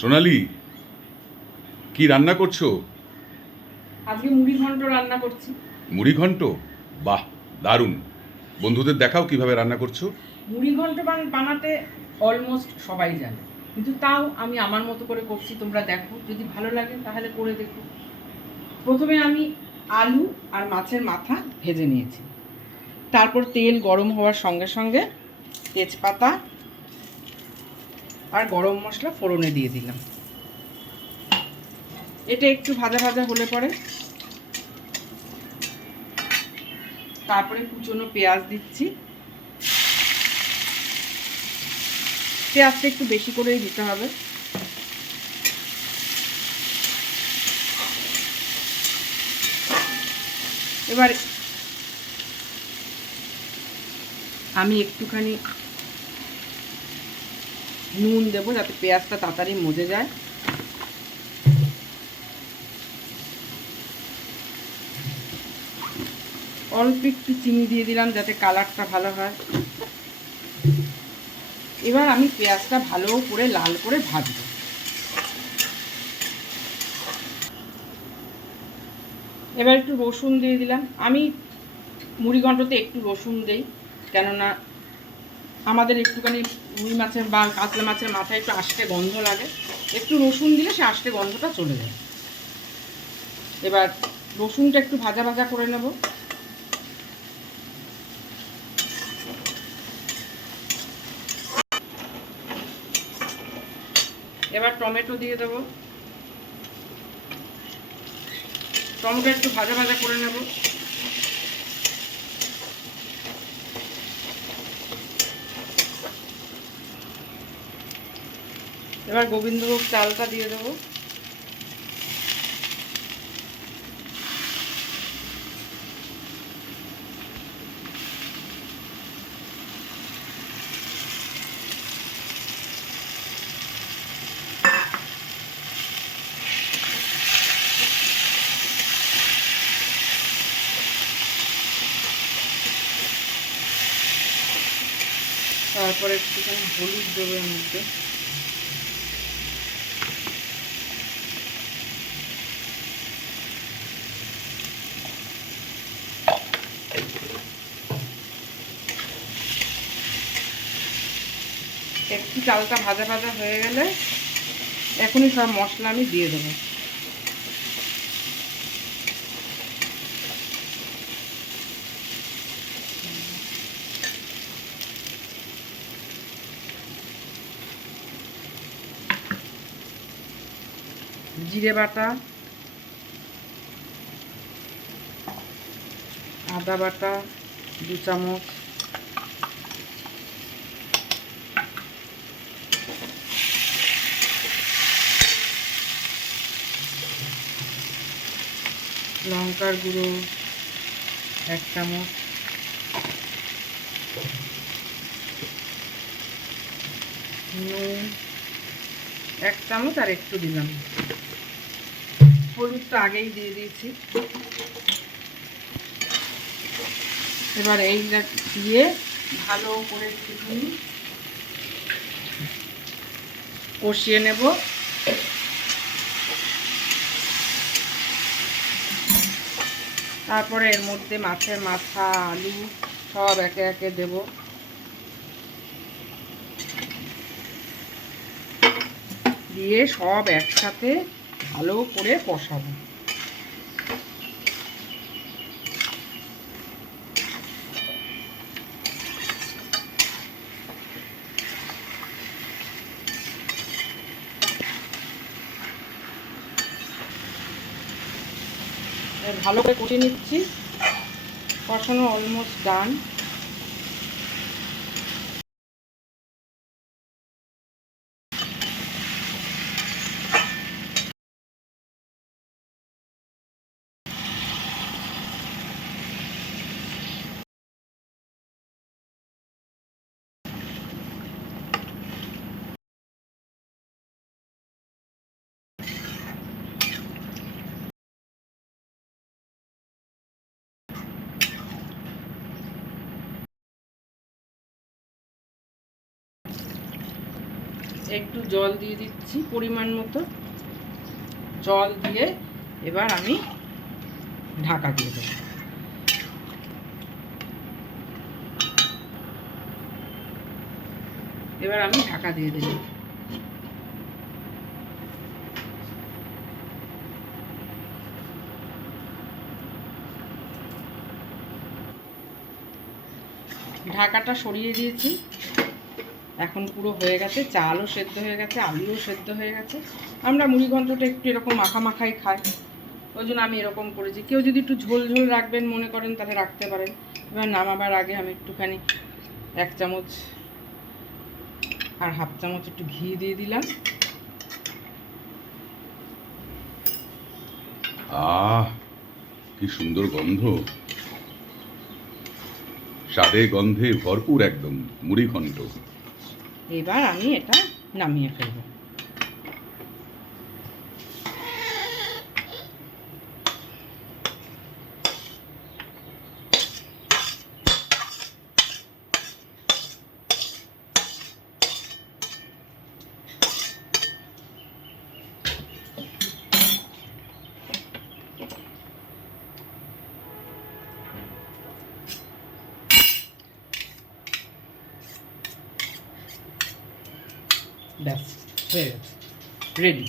সোনালি, কি রান্না করছো? আজকে মুড়ি ঘন্ট রান্না করছি। মুড়ি ঘন্ট? বাহ, দারুণ। বন্ধুদের দেখাও কিভাবে রান্না করছো। মুড়ি ঘন্ট বানাতে অলমোস্ট সবাই জানে, কিন্তু তাও আমি আমার মতো করে করছি। তোমরা দেখো, যদি ভালো লাগে তাহলে করে দেখো। প্রথমে আমি আলু আর মাছের মাথা ভেজে নিয়েছি। তারপর তেল গরম হওয়ার সঙ্গে সঙ্গে তেজপাতা আর গরম মশলা ফোড়নে দিয়ে দিলাম। এটা একটু ভাজা ভাজা হলে পরে তারপরে কুচনো পেঁয়াজ দিচ্ছি। পেঁয়াজটা একটু বেশি করেই দিতে হবে। এবার আমি একটুখানি নুন দেবো যাতে পেঁয়াজটা তাড়াতাড়ি মজে যায়। অল্প একটু চিনি দিয়ে দিলাম যাতে কালারটা ভালো হয়। এবার আমি পেঁয়াজটা ভালো করে লাল করে ভাজবো। এবার একটু রসুন দিয়ে দিলাম। আমি মুড়িঘণ্টতে একটু রসুন দেই, কেননা আমাদের একটুখানি রুই মাছের বা কাতলা মাছের মাথায় একটু আষ্টে গন্ধ লাগে। একটু রসুন দিলে সে আষ্টে গন্ধটা চলে যায়। এবার রসুনটা একটু ভাজা ভাজা করে নেব। এবার টমেটো দিয়ে দেবো। টমেটো একটু ভাজা ভাজা করে নেব। এবার গোবিন্দভোগ চালটা দিয়ে দেবো। তারপরে একটুখানি হলুদ দেবো এর মধ্যে। একটু চালটা ভাজা ভাজা হয়ে গেলে এখনই সব মশলা আমি দিয়ে দেবো। জিরে বাটা, আদা বাটা 2 চামচ, লঙ্কার গুঁড়ো 1 চামচ, নুন 1 চামচ আর একটু দিলাম। হলুদটা আগেই দিয়ে দিয়েছি। এবার এইটা দিয়ে ভালো করে একটুখানি কষিয়ে নেব। তারপরে এর মধ্যে মাছের মাথা, আলু সব একে একে দেব। দিয়ে সব একসাথে ভালো করে কষাবো। ভালো করে কষিয়ে নিচ্ছি। কষানো অলমোস্ট ডান। একটু জল দিয়ে দিচ্ছি পরিমাণ মতো। জল দিয়ে এবার আমি ঢাকা দিয়ে দেবো। এবার আমি ঢাকা দিয়ে দিলাম। ঢাকাটা সরিয়ে দিয়েছি। এখন পুরো হয়ে গেছে, চালও সেদ্ধ হয়ে গেছে, আলুও সেদ্ধ হয়ে গেছে। আমরা মুড়ি ঘন্টটা একটু এরকম মাখা মাখাই খাই, ওই জন্য আমি এরকম করেছি। কেউ যদি একটু ঝোল ঝোল রাখবেন মনে করেন তাহলে রাখতে পারেন। এবার নামাবার আগে আমি একটুখানি 1 চামচ আর 1/2 চামচ একটু ঘি দিয়ে দিলাম। আহ, কি সুন্দর গন্ধ, স্বাদে গন্ধে ভরপুর একদম মুড়ি ঘন্ট। এবার আমি এটা নামিয়ে ফেলব। ব্যাস হয়ে গেছে, রেডি।